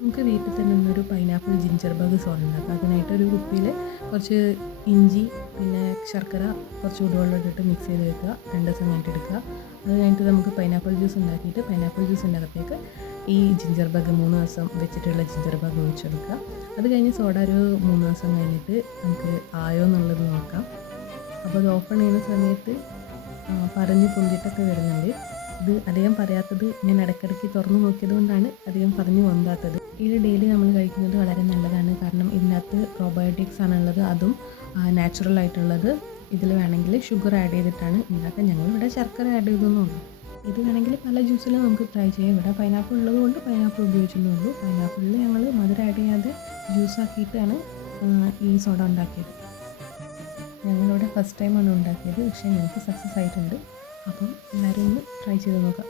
നമുക്ക് വീട്ടിൽ തന്നെ നിന്നൊരു പൈനാപ്പിൾ ജിഞ്ചർ ബഗ് സോഡ ഉണ്ടാക്കാം. അതിനായിട്ട് ഒരു കുപ്പിയിൽ കുറച്ച് ഇഞ്ചി, പിന്നെ ശർക്കര, കുറച്ച് ചൂടുവെള്ളം ഇട്ടിട്ട് മിക്സ് ചെയ്ത് വെക്കുക. 2 ദിവസം കഴിഞ്ഞിട്ട് എടുക്കുക. അത് കഴിഞ്ഞിട്ട് നമുക്ക് പൈനാപ്പിൾ ജ്യൂസ് ഉണ്ടാക്കിയിട്ട് പൈനാപ്പിൾ ജ്യൂസിൻ്റെ അകത്തേക്ക് ഈ ജിഞ്ചർ ബഗ് 3 ദിവസം വെച്ചിട്ടുള്ള ജിഞ്ചർ ബഗ് ഒഴിച്ചെടുക്കുക. അത് കഴിഞ്ഞ് സോഡ ഒരു 3 ദിവസം കഴിഞ്ഞിട്ട് നമുക്ക് ആയോ എന്നുള്ളത് നോക്കാം. അപ്പോൾ അത് ഓപ്പൺ ചെയ്യുന്ന സമയത്ത് പറഞ്ഞ് പൊന്തിട്ടൊക്കെ വരുന്നുണ്ട്. ഇത് അധികം പറയാത്തത് ഞാൻ ഇടയ്ക്കിടയ്ക്ക് തുറന്ന് നോക്കിയത് കൊണ്ടാണ് അധികം പറഞ്ഞു പൊന്താത്തത്. ഇത് ഡെയിലി നമ്മൾ കഴിക്കുന്നത് വളരെ നല്ലതാണ്. കാരണം ഇതിനകത്ത് പ്രോബയോട്ടിക്സ് ആണുള്ളത്, അതും നാച്ചുറൽ ആയിട്ടുള്ളത്. ഇതിൽ വേണമെങ്കിൽ ഷുഗർ ആഡ് ചെയ്തിട്ടാണ് ഉണ്ടാക്കുക. ഞങ്ങളിവിടെ ശർക്കര ആഡ് ചെയ്തെന്നുള്ളൂ. ഇത് വേണമെങ്കിൽ പല ജ്യൂസിലും നമുക്ക് ട്രൈ ചെയ്യാം. ഇവിടെ പൈനാപ്പിൾ ഉള്ളത് കൊണ്ട് പൈനാപ്പിൾ ഉപയോഗിച്ചെന്നുള്ളൂ. പൈനാപ്പിളിൽ ഞങ്ങൾ മധുരം ആഡ് ചെയ്യാതെ ജ്യൂസാക്കിയിട്ടാണ് ഈ സോഡ ഉണ്ടാക്കിയത്. ഞങ്ങളിവിടെ ഫസ്റ്റ് ടൈമാണ് ഉണ്ടാക്കിയത്, പക്ഷേ ഞങ്ങൾക്ക് സക്സസ് ആയിട്ടുണ്ട്. അപ്പം എല്ലാവരും ഒന്ന് ട്രൈ ചെയ്ത് നോക്കാം.